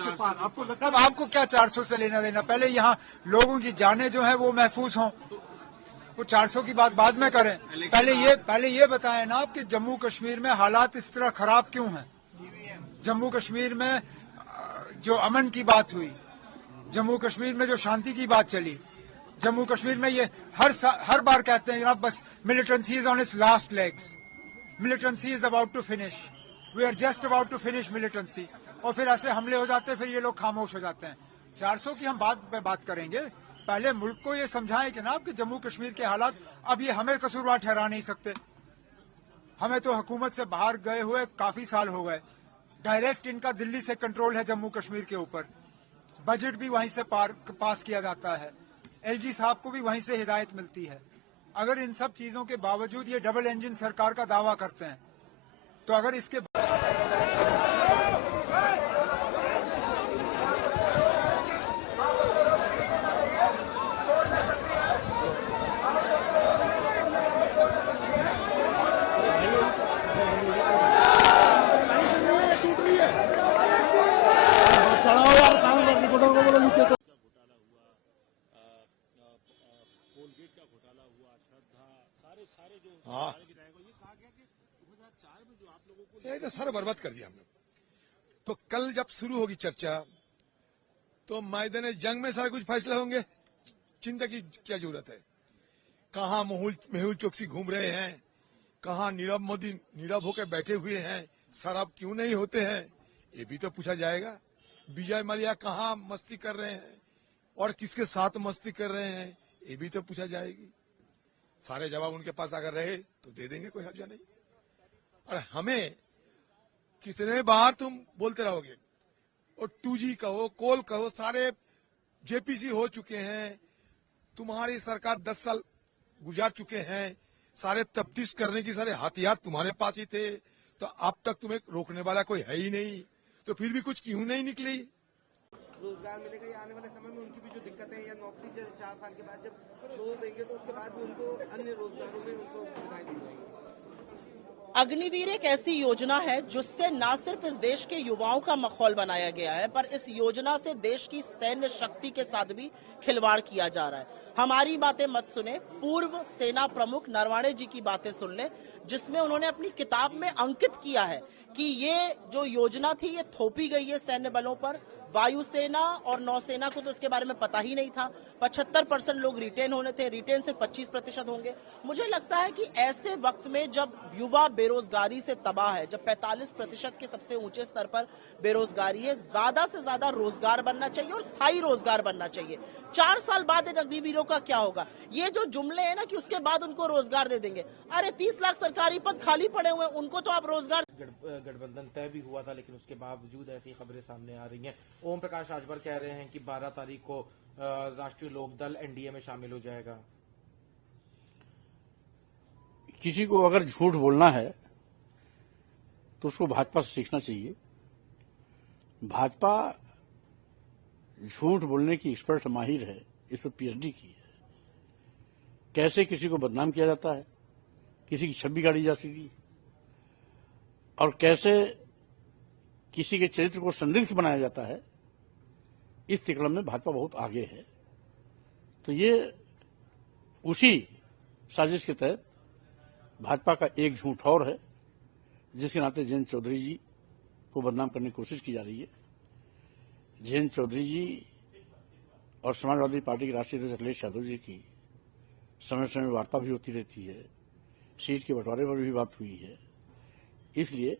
के पार आपको लगता है आपको क्या 400 से लेना देना? पहले यहाँ लोगों की जानें जो है वो महफूज हों, वो 400 की बात बाद में करें। पहले ये बताएं ना आप कि जम्मू कश्मीर में हालात इस तरह खराब क्यों हैं? जम्मू कश्मीर में जो अमन की बात हुई, जम्मू कश्मीर में जो शांति की बात चली, जम्मू कश्मीर में ये हर बार कहते हैं जनाब बस militancy is on its last legs, militancy is about to finish, we are just about to finish militancy, और फिर ऐसे हमले हो जाते हैं, फिर ये लोग खामोश हो जाते हैं। 400 की हम बात करेंगे, पहले मुल्क को ये समझाएं कि जनाब कि जम्मू कश्मीर के हालात अब ये हमें कसूरवार ठहरा नहीं सकते। हमें तो हुकूमत से बाहर गए हुए काफी साल हो गए, डायरेक्ट इनका दिल्ली से कंट्रोल है जम्मू कश्मीर के ऊपर, बजट भी वहीं से पास किया जाता है, एलजी साहब को भी वहीं से हिदायत मिलती है। अगर इन सब चीजों के बावजूद ये डबल इंजन सरकार का दावा करते हैं, तो अगर इसके कोलगेट का घोटाला हुआ, श्रद्धा, सारे जो हाँ, ये कहा गया कि 2004 में जो आप लोगों को ये तो सारा बर्बाद कर दिया हमने। तो कल जब शुरू होगी चर्चा तो मैदान जंग में सारा कुछ फैसला होंगे, चिंता की क्या जरूरत है? कहाँ मेहुल चौकसी घूम रहे हैं, कहाँ नीरव मोदी नीरव होकर बैठे हुए हैं, शराब क्यों नहीं होते हैं, ये भी तो पूछा जाएगा। विजय माल्या कहाँ मस्ती कर रहे हैं और किसके साथ मस्ती कर रहे हैं, ये भी तो पूछा जाएगी। सारे जवाब उनके पास अगर रहे तो दे देंगे, कोई हर्जा नहीं। और हमें कितने बार तुम बोलते रहोगे, और 2G कहो, कोल कहो, सारे जेपीसी हो चुके हैं, तुम्हारी सरकार 10 साल गुजार चुके हैं, सारे तफ्तीश करने की सारे हथियार तुम्हारे पास ही थे, तो अब तक तुम्हें रोकने वाला कोई है ही नहीं, तो फिर भी कुछ क्यों नहीं निकली? रोजगार मिलेगा या आने वाले समय में उनकी भी जो दिक्कतें हैं, या नौकरी जैसे 4 साल के बाद जब छोड़ देंगे तो उसके बाद भी उनको अन्य रोजगारों में उनको सुविधाएं दी जाएंगी। अग्निवीर एक ऐसी योजना है जिससे न सिर्फ इस देश के युवाओं का माहौल बनाया गया है, पर इस योजना से देश की सैन्य शक्ति के साथ भी खिलवाड़ किया जा रहा है। हमारी बातें मत सुने, पूर्व सेना प्रमुख नरवणे जी की बातें सुन ले, जिसमें उन्होंने अपनी किताब में अंकित किया है कि ये जो योजना थी ये थोपी गई है सैन्य बलों पर। वायुसेना और नौसेना को तो इसके बारे में पता ही नहीं था। 75% लोग रिटेन होने थे, रिटेन से 25% होंगे। मुझे लगता है कि ऐसे वक्त में जब युवा बेरोजगारी से तबाह है, जब 45% के सबसे ऊंचे स्तर पर बेरोजगारी है, ज्यादा से ज्यादा रोजगार बनना चाहिए और स्थायी रोजगार बनना चाहिए। 4 साल बाद इन अग्निवीरों का क्या होगा? ये जो जुमले हैं ना कि उसके बाद उनको रोजगार दे देंगे, अरे 30 लाख सरकारी पद खाली पड़े हुए हैं, उनको तो आप रोजगार। गठबंधन तय भी हुआ था, लेकिन उसके बावजूद ऐसी खबरें सामने आ रही हैं। ओम प्रकाश राजभर कह रहे हैं कि 12 तारीख को राष्ट्रीय लोकदल एनडीए में शामिल हो जाएगा। किसी को अगर झूठ बोलना है तो उसको भाजपा से सीखना चाहिए। भाजपा झूठ बोलने की एक्सपर्ट माहिर है, इस पर पीएचडी की है। कैसे किसी को बदनाम किया जाता है, किसी की छवि गाड़ी जाती थी, और कैसे किसी के चरित्र को संदिग्ध बनाया जाता है, इस तिकड़म में भाजपा बहुत आगे है। तो ये उसी साजिश के तहत भाजपा का एक झूठ और है, जिसके नाते जयंत चौधरी जी को बदनाम करने की कोशिश की जा रही है। जयंत चौधरी जी और समाजवादी पार्टी के राष्ट्रीय अध्यक्ष अखिलेश यादव जी की समय समय वार्ता भी होती रहती है, सीट के बंटवारे पर भी बात हुई है। इसलिए